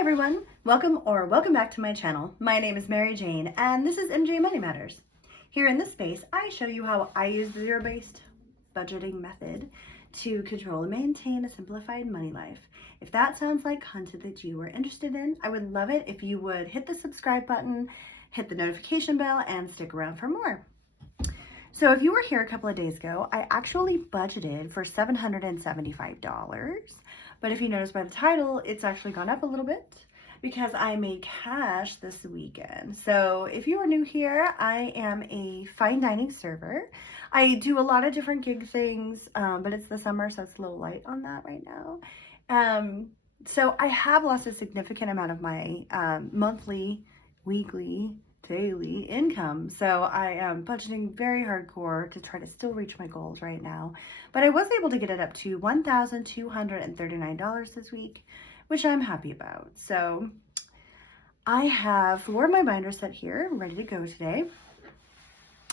everyone, welcome back to my channel. My name is Mary Jane and this is MJ Money Matters. Here in this space, I show you how I use the zero-based budgeting method to control and maintain a simplified money life. If that sounds like content that you are interested in, I would love it if you would hit the subscribe button, hit the notification bell, and stick around for more. So if you were here a couple of days ago, I actually budgeted for $775. But if you notice by the title, it's actually gone up a little bit because I made cash this weekend. So if you are new here, I am a fine dining server. I do a lot of different gig things, but it's the summer, so it's a little light on that right now. So I have lost a significant amount of my monthly, weekly, daily income. So I am budgeting very hardcore to try to still reach my goals right now. But I was able to get it up to $1,239 this week, which I'm happy about. So I have 4 of my binders set here, ready to go today.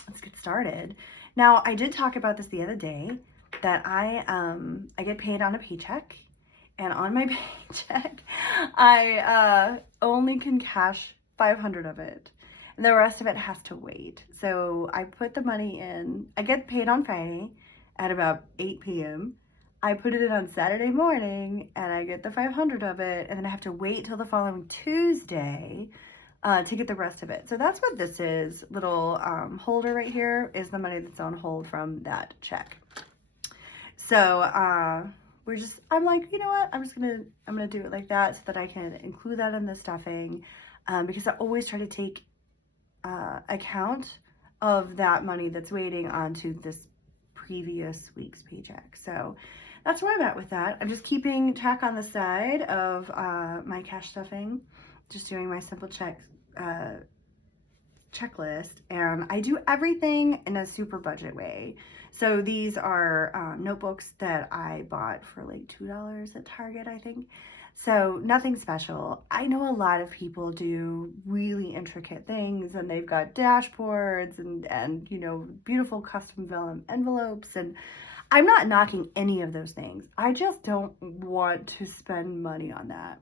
Let's get started. Now, I did talk about this the other day that I get paid on a paycheck, and on my paycheck, I only can cash 500 of it. And the rest of it has to wait. So I put the money in. I get paid on Friday at about 8 p.m. I put it in on Saturday morning and I get the 500 of it. And then I have to wait till the following Tuesday to get the rest of it. So that's what this is. Little holder right here is the money that's on hold from that check. So I'm like, you know what? I'm gonna do it like that so that I can include that in the stuffing because I always try to take account of that money that's waiting onto this previous week's paycheck. So that's where I'm at with that. I'm just keeping track on the side of my cash stuffing, just doing my simple checklist, and I do everything in a super budget way. So these are notebooks that I bought for like $2 at Target, I think. So nothing special. I know a lot of people do really intricate things and they've got dashboards and you know, beautiful custom vellum envelopes, and I'm not knocking any of those things. I just don't want to spend money on that.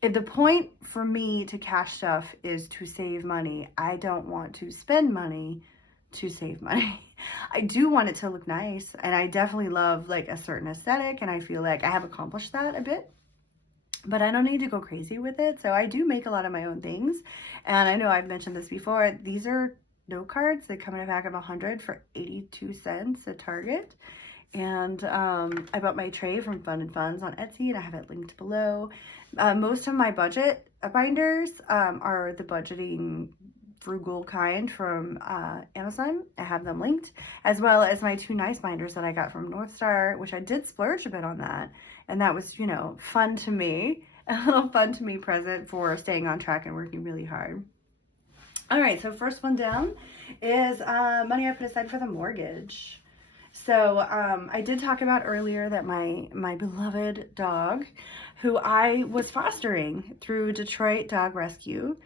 If the point for me to cash stuff is to save money, I don't want to spend money to save money. I do want it to look nice, and I definitely love like a certain aesthetic, and I feel like I have accomplished that a bit. But I don't need to go crazy with it. So I do make a lot of my own things. And I know I've mentioned this before. These are note cards. They come in a pack of 100 for 82 cents at Target. And I bought my tray from Fun and Funds on Etsy, and I have it linked below. Most of my budget binders are the budgeting frugal kind from Amazon. I have them linked, as well as my 2 nice binders that I got from NorthStar, which I did splurge a bit on that. And that was, you know, fun to me, a little fun to me present for staying on track and working really hard. All right, so first one down is money I put aside for the mortgage. So I did talk about earlier that my beloved dog, who I was fostering through Detroit Dog Rescue,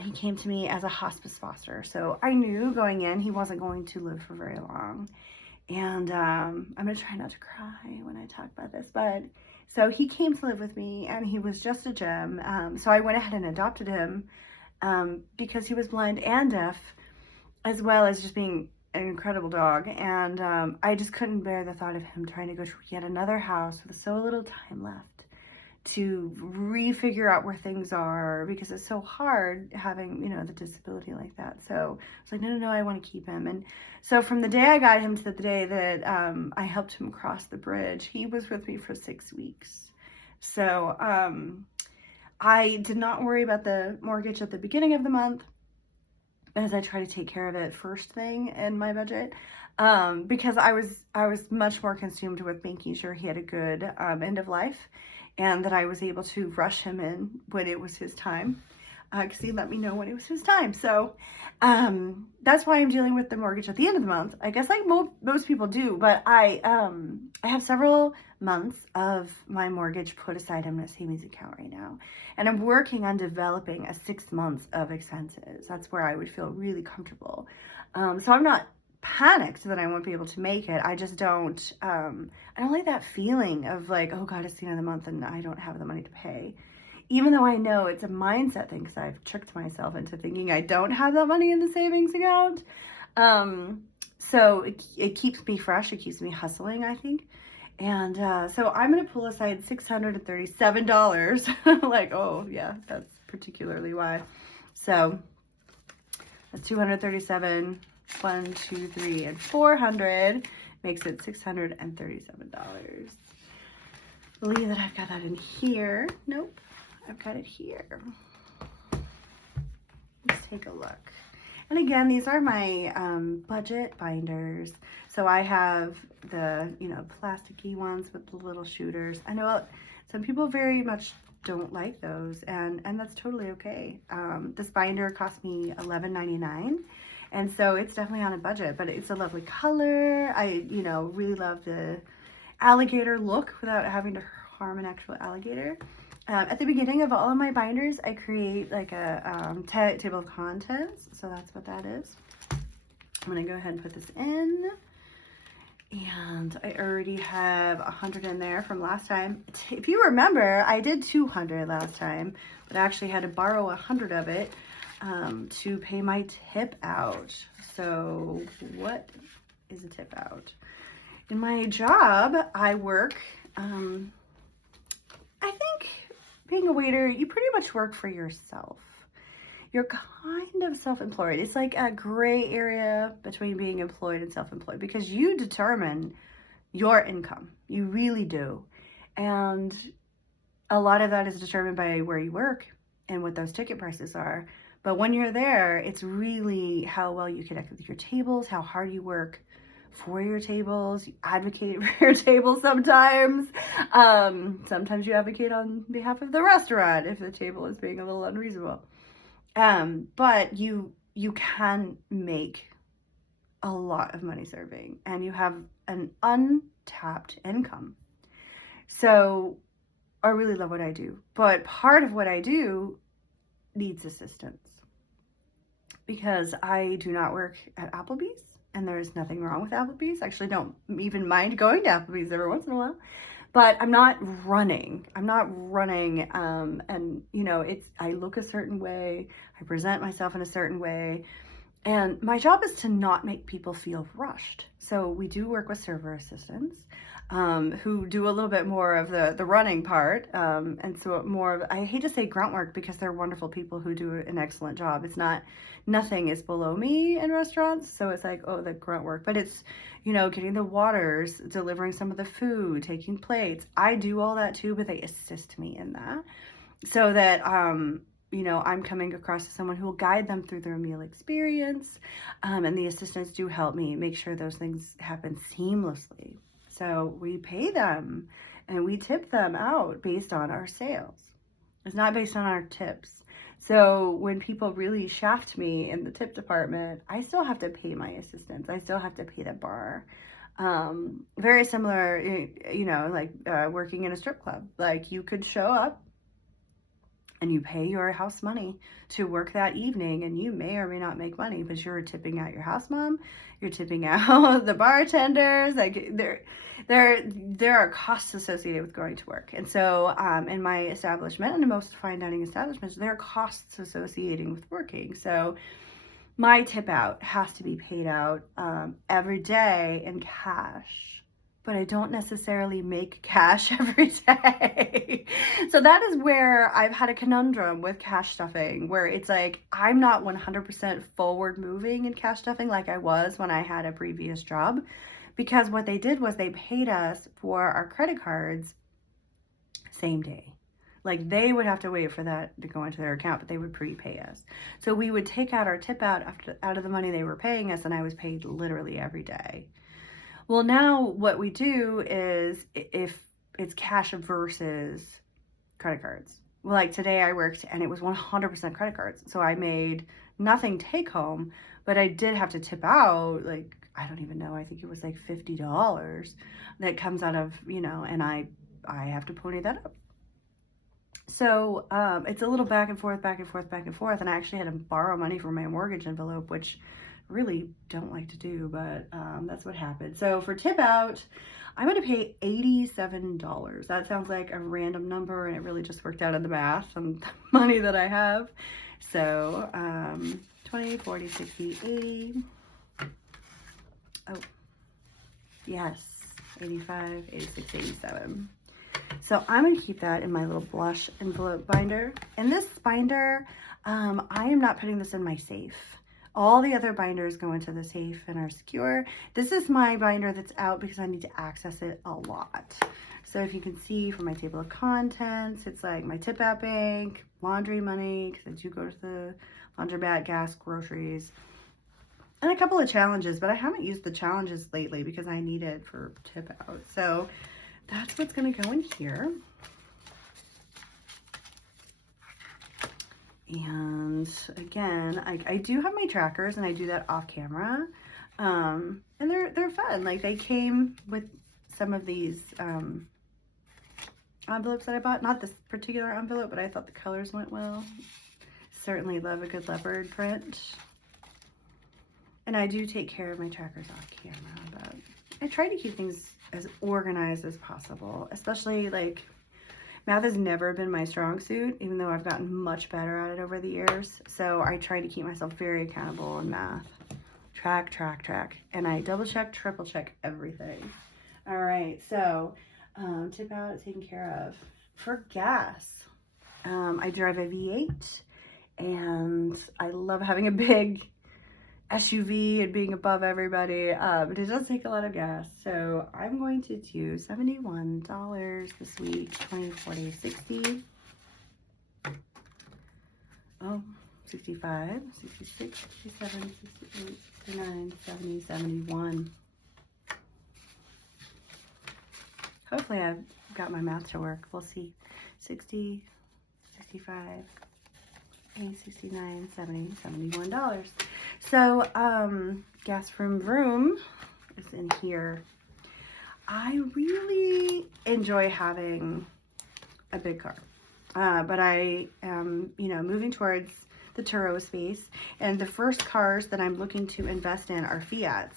he came to me as a hospice foster. So I knew going in he wasn't going to live for very long. And I'm going to try not to cry when I talk about this. But so he came to live with me, and he was just a gem. So I went ahead and adopted him because he was blind and deaf, as well as just being an incredible dog. And I just couldn't bear the thought of him trying to go to yet another house with so little time left to refigure out where things are, because it's so hard having, you know, the disability like that. So I was like, no, I want to keep him. And so from the day I got him to the day that I helped him cross the bridge, he was with me for 6 weeks. So I did not worry about the mortgage at the beginning of the month, as I try to take care of it first thing in my budget, because I was much more consumed with making sure he had a good end of life, and that I was able to rush him in when it was his time, because he let me know when it was his time. So that's why I'm dealing with the mortgage at the end of the month, I guess, like most people do. But I have several months of my mortgage put aside in a savings account right now, and I'm working on developing a 6 months of expenses. That's where I would feel really comfortable. So I'm not panicked that I won't be able to make it. I just don't, I don't like that feeling of like, oh God, it's the end of the month and I don't have the money to pay. even though I know it's a mindset thing because I've tricked myself into thinking I don't have that money in the savings account. So it keeps me fresh. It keeps me hustling, I think. And so I'm going to pull aside $637. Like, oh, yeah, that's particularly why. So that's 237, 1, 2, 3, and 400 makes it $637. Believe that I've got that in here. Nope, I've got it here. Let's take a look. And again, these are my budget binders. So I have the, plasticky ones with the little shooters. I know some people very much don't like those, and that's totally okay. This binder cost me $11.99, and so it's definitely on a budget, but it's a lovely color. I, really love the alligator look without having to harm an actual alligator. At the beginning of all of my binders, I create like a table of contents. So that's what that is. I'm going to go ahead and put this in. And I already have 100 in there from last time. If you remember, I did 200 last time, but I actually had to borrow 100 of it to pay my tip out. So what is a tip out? In my job, I work, I think being a waiter, you pretty much work for yourself. You're kind of self-employed. It's like a gray area between being employed and self-employed because you determine your income. You really do. And a lot of that is determined by where you work and what those ticket prices are. But when you're there, it's really how well you connect with your tables, how hard you work for your tables. You advocate for your table sometimes. Sometimes you advocate on behalf of the restaurant if the table is being a little unreasonable. But you can make a lot of money serving, and you have an untapped income. So I really love what I do, but part of what I do needs assistance because I do not work at Applebee's, and there's nothing wrong with Applebee's. I actually don't even mind going to Applebee's every once in a while. But I'm not running, and I look a certain way, I present myself in a certain way, and my job is to not make people feel rushed. So we do work with server assistants who do a little bit more of the running part, and so more of, I hate to say grunt work because they're wonderful people who do an excellent job. It's not, nothing is below me in restaurants, so it's like, oh, the grunt work, but it's, getting the waters, delivering some of the food, taking plates. I do all that too, but they assist me in that so that, I'm coming across as someone who will guide them through their meal experience. And the assistants do help me make sure those things happen seamlessly. So we pay them and we tip them out based on our sales. It's not based on our tips. So when people really shaft me in the tip department, I still have to pay my assistants. I still have to pay the bar. Very similar, like working in a strip club. Like you could show up and you pay your house money to work that evening, and you may or may not make money, but you're tipping out your house mom, you're tipping out the bartenders. Like there are costs associated with going to work. And so in my establishment and in most fine dining establishments, there are costs associated with working. So my tip out has to be paid out every day in cash. But I don't necessarily make cash every day. So that is where I've had a conundrum with cash stuffing, where it's like I'm not 100% forward moving in cash stuffing like I was when I had a previous job, because what they did was they paid us for our credit cards same day. Like they would have to wait for that to go into their account, but they would prepay us. So we would take out our tip out of the money they were paying us, and I was paid literally every day. Well, now what we do is if it's cash versus credit cards. Well, like today I worked and it was 100% credit cards. So I made nothing take home, but I did have to tip out, like, I don't even know, I think it was like $50 that comes out of, and I have to pony that up. So it's a little back and forth, and I actually had to borrow money for my mortgage envelope, which really don't like to do, but that's what happened. So for tip out, I'm going to pay $87. That sounds like a random number, and it really just worked out in the math and the money that I have. So 20, 40, 60, 80. Oh, yes, 85, 86, 87. So I'm going to keep that in my little blush envelope binder. And this binder, I am not putting this in my safe. All the other binders go into the safe and are secure. This is my binder that's out because I need to access it a lot. So if you can see from my table of contents, it's like my tip out bank, laundry money, because I do go to the laundromat, gas, groceries, and a couple of challenges, but I haven't used the challenges lately because I need it for tip out. So that's what's going to go in here. And again, I do have my trackers, and I do that off camera. And they're fun. Like, they came with some of these envelopes that I bought. Not this particular envelope, but I thought the colors went well. Certainly love a good leopard print. And I do take care of my trackers off camera, but I try to keep things as organized as possible, especially like math has never been my strong suit, even though I've gotten much better at it over the years. So I try to keep myself very accountable in math. Track, track, track. And I double check, triple check everything. All right, so tip out, taken care of. For gas, I drive a V8, and I love having a big SUV and being above everybody, but it does take a lot of gas. So I'm going to do $71 this week, 20, 40, 60. Oh, 65, 66, 67, 68, 69, 70, 71. Hopefully I've got my math to work. We'll see. 60, 65, 80, 69, 70, $71. So, gas from Vroom is in here. I really enjoy having a big car, but I am, moving towards the Turo space, and the first cars that I'm looking to invest in are Fiats,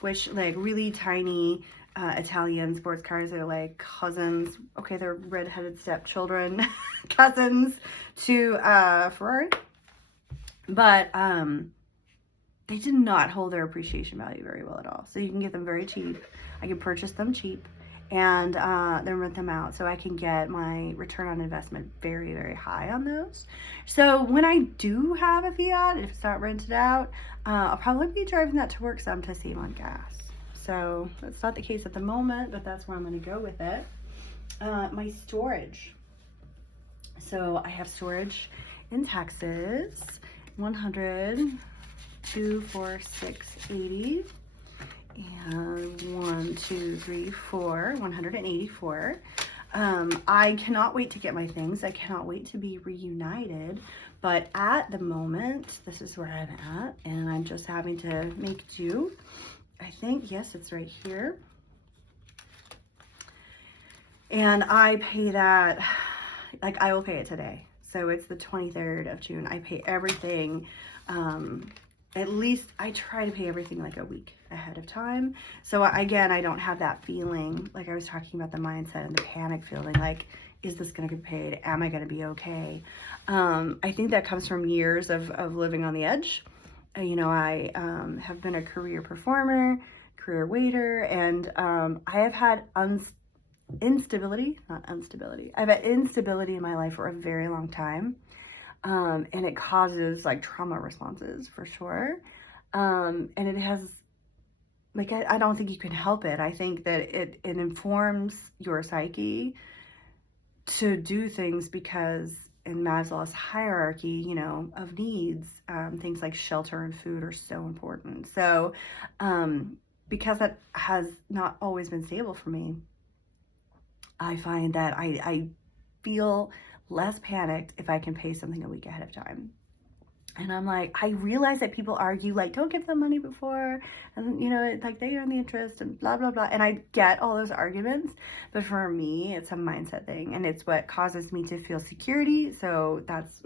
which like really tiny Italian sports cars. Are like cousins. Okay, they're redheaded stepchildren, cousins to Ferrari, but they did not hold their appreciation value very well at all. So you can get them very cheap. I can purchase them cheap and then rent them out, so I can get my return on investment very, very high on those. So when I do have a Fiat, if it's not rented out, I'll probably be driving that to work some to save on gas. So that's not the case at the moment, but that's where I'm going to go with it. My storage. So I have storage in Texas, 100, 2, 4, 6, 80, and 1, 2, 3, 4, 184. I cannot wait to get my things. I cannot wait to be reunited. But at the moment, this is where I'm at, and I'm just having to make do. I think, yes, it's right here. And I pay that, like I will pay it today. So it's the 23rd of June. I pay everything, at least I try to pay everything like a week ahead of time. So again, I don't have that feeling, like I was talking about the mindset and the panic feeling, like, is this going to get paid? Am I going to be okay? I think that comes from years of living on the edge. I have been a career performer, career waiter, and I have had instability, not instability. I've had instability in my life for a very long time. And it causes like trauma responses for sure. And it has, like, I don't think you can help it. I think that it informs your psyche to do things because in Maslow's hierarchy, of needs, things like shelter and food are so important. So, because that has not always been stable for me, I find that I feel less panicked if I can pay something a week ahead of time. And I'm like, I realize that people argue, like, don't give them money before, and, like, they earn the interest and blah, blah, blah. And I get all those arguments, but for me, it's a mindset thing, and it's what causes me to feel security. So that's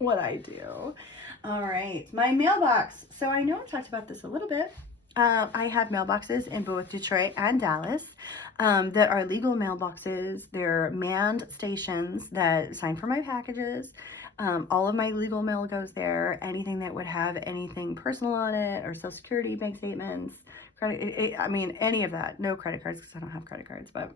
what I do. All right, my mailbox. So I know I've talked about this a little bit. I have mailboxes in both Detroit and Dallas that are legal mailboxes. They're manned stations that sign for my packages. All of my legal mail goes there. Anything that would have anything personal on it, or Social Security, bank statements, credit, I mean, any of that. No credit cards because I don't have credit cards, but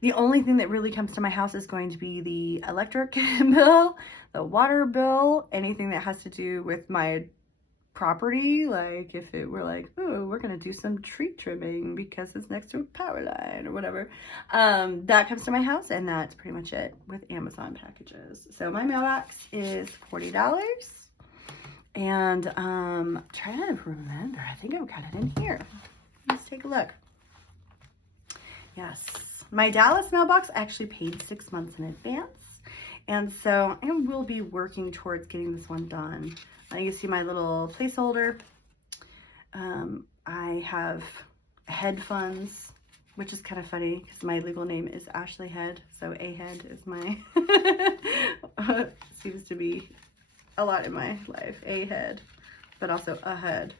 the only thing that really comes to my house is going to be the electric bill, the water bill, anything that has to do with my property. Like if it were like, oh, we're going to do some tree trimming because it's next to a power line or whatever. That comes to my house, and that's pretty much it with Amazon packages. So my mailbox is $40. And trying to remember, I think I've got it in here. Let's take a look. Yes. My Dallas mailbox actually paid 6 months in advance, and so I will be working towards getting this one done. You see my little placeholder. I have head funds, which is kind of funny because my legal name is Ashley Head, so A Head is my seems to be a lot in my life. A Head, but also a head.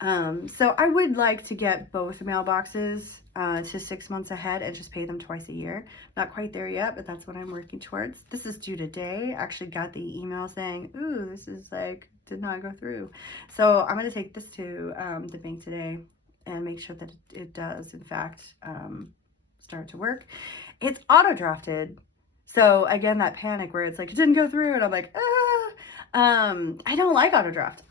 So I would like to get both mailboxes to 6 months ahead and just pay them twice a year. Not quite there yet, but that's what I'm working towards. This is due today. I actually got the email saying, ooh, this is like, did not go through. So I'm going to take this to the bank today and make sure that it does, in fact, start to work. It's auto-drafted. So again, that panic where it's like, it didn't go through, and I'm like, ah. I don't like autodraft.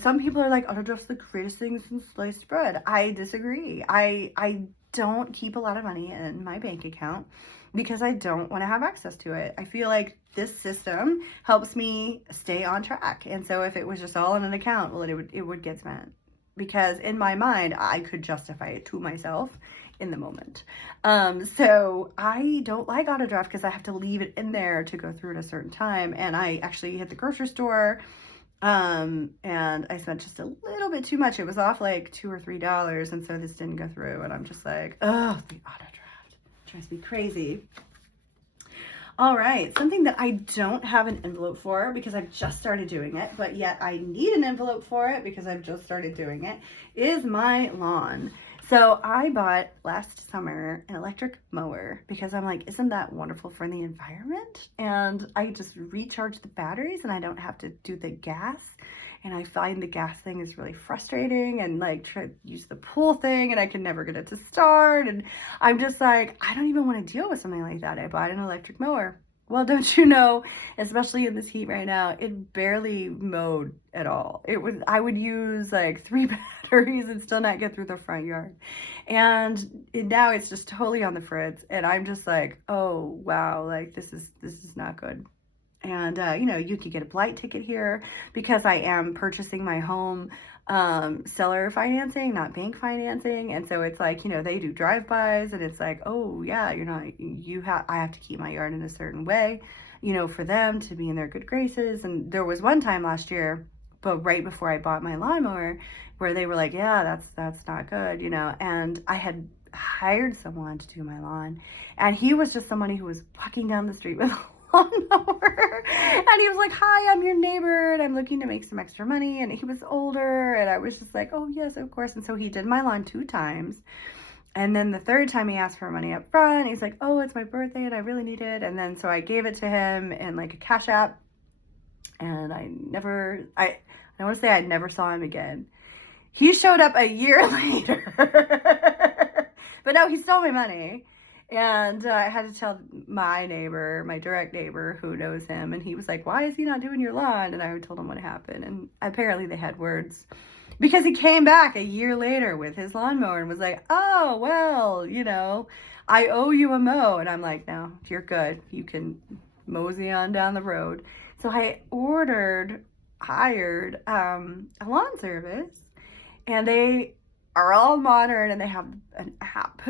Some people are like, autodraft's the greatest thing since sliced bread. I disagree. I don't keep a lot of money in my bank account because I don't want to have access to it. I feel like this system helps me stay on track. And so if it was just all in an account, well, it would get spent. Because in my mind, I could justify it to myself in the moment. So I don't like autodraft because I have to leave it in there to go through at a certain time. And I actually hit the grocery store and I spent just a little bit too much. It was off like $2 or $3, and so this didn't go through. And I'm just like, oh, the autodraft drives me crazy. All right, something that I don't have an envelope for because I've just started doing it, but yet I need an envelope for it because I've just started doing it, is my lawn. So I bought last summer an electric mower because I'm like, isn't that wonderful for the environment? And I just recharge the batteries and I don't have to do the gas. And I find the gas thing is really frustrating, and like try to use the pull thing and I can never get it to start. And I'm just like, I don't even want to deal with something like that. I bought an electric mower. Well, don't you know, especially in this heat right now, it barely mowed at all. I would use like 3 batteries and still not get through the front yard. And now it's just totally on the fritz. And I'm just like, oh, wow, like this is not good. And, you could get a blight ticket here because I am purchasing my home seller financing, not bank financing. And so it's like, they do drive-bys, and it's like, oh yeah, I have to keep my yard in a certain way, for them to be in their good graces. And there was one time last year, but right before I bought my lawnmower, where they were like, yeah, that's not good, and I had hired someone to do my lawn, and he was just somebody who was walking down the street with lawnmower, and he was like, hi, I'm your neighbor and I'm looking to make some extra money. And he was older, and I was just like, oh yes, of course. And so he did my lawn 2 times, and then the 3rd time he asked for money up front. He's like, oh, it's my birthday and I really need it. And then so I gave it to him in like a Cash App, and I want to say I never saw him again. He showed up a year later but no, he stole my money. And I had to tell my neighbor, my direct neighbor who knows him, and he was like, why is he not doing your lawn? And I told him what happened, and apparently they had words because he came back a year later with his lawnmower and was like, oh, well, I owe you a mow. And I'm like, no, you're good. You can mosey on down the road. So I hired a lawn service, and they are all modern, and they have an app.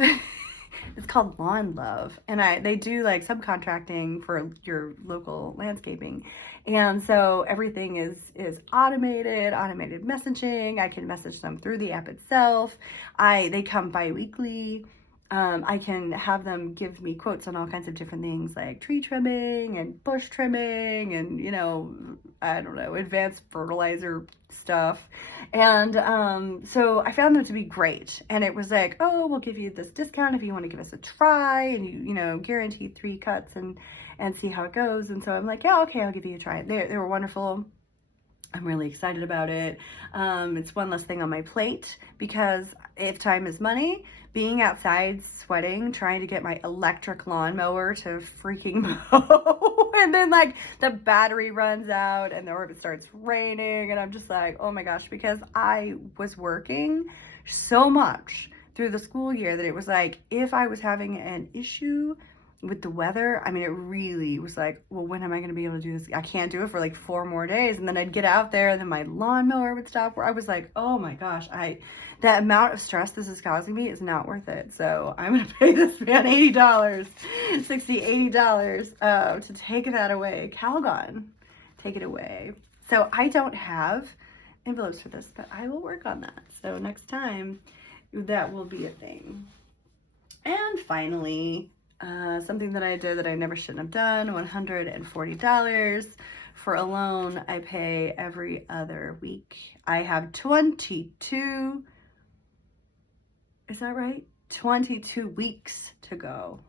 It's called Lawn Love, and they do like subcontracting for your local landscaping. And so everything is automated messaging. I can message them through the app itself. They come bi-weekly. I can have them give me quotes on all kinds of different things like tree trimming and bush trimming and, you know, I don't know, advanced fertilizer stuff. And so I found them to be great. And it was like, oh, we'll give you this discount if you want to give us a try, and you know, guaranteed 3 cuts and see how it goes. And so I'm like, yeah, okay, I'll give you a try. They were wonderful. I'm really excited about it. It's one less thing on my plate, because if time is money, being outside sweating, trying to get my electric lawnmower to freaking mow, and then like the battery runs out or it starts raining, and I'm just like, oh my gosh, because I was working so much through the school year that it was like, if I was having an issue with the weather, I mean, it really was like, well, when am I going to be able to do this? I can't do it for like 4 more days. And then I'd get out there and then my lawnmower would stop, where I was like, oh my gosh, that amount of stress this is causing me is not worth it. So I'm going to pay this man $80, $60, $80 to take that away. Calgon, take it away. So I don't have envelopes for this, but I will work on that. So next time that will be a thing. And finally, something that I did that I never shouldn't have done, $140 for a loan I pay every other week. I have 22, is that right? 22 weeks to go.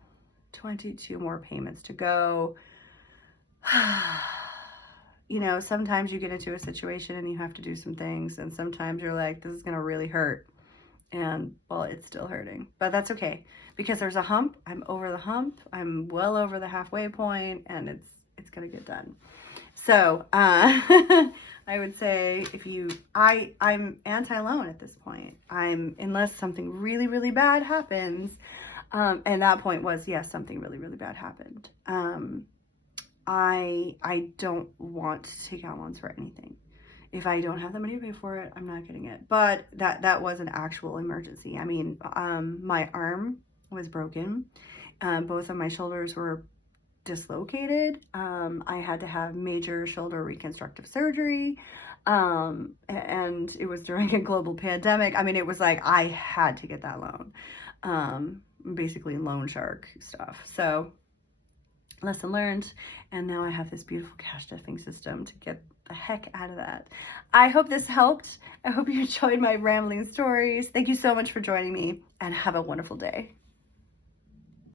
22 more payments to go. You know, sometimes you get into a situation and you have to do some things, and sometimes you're like, this is gonna really hurt. And well, it's still hurting, but that's okay, because there's a hump. I'm over the hump. I'm well over the halfway point, and it's gonna get done. So I would say, I'm anti-loan at this point. Unless something really, really bad happens. And that point was, yes, something really, really bad happened. I don't want to take out loans for anything. If I don't have the money to pay for it, I'm not getting it. But that was an actual emergency. I mean, my arm was broken. Both of my shoulders were dislocated. I had to have major shoulder reconstructive surgery. And it was during a global pandemic. I mean, it was like I had to get that loan. Basically loan shark stuff. So lesson learned. And now I have this beautiful cash stuffing system to get the heck out of that. I hope this helped. I hope you enjoyed my rambling stories. Thank you so much for joining me, and have a wonderful day.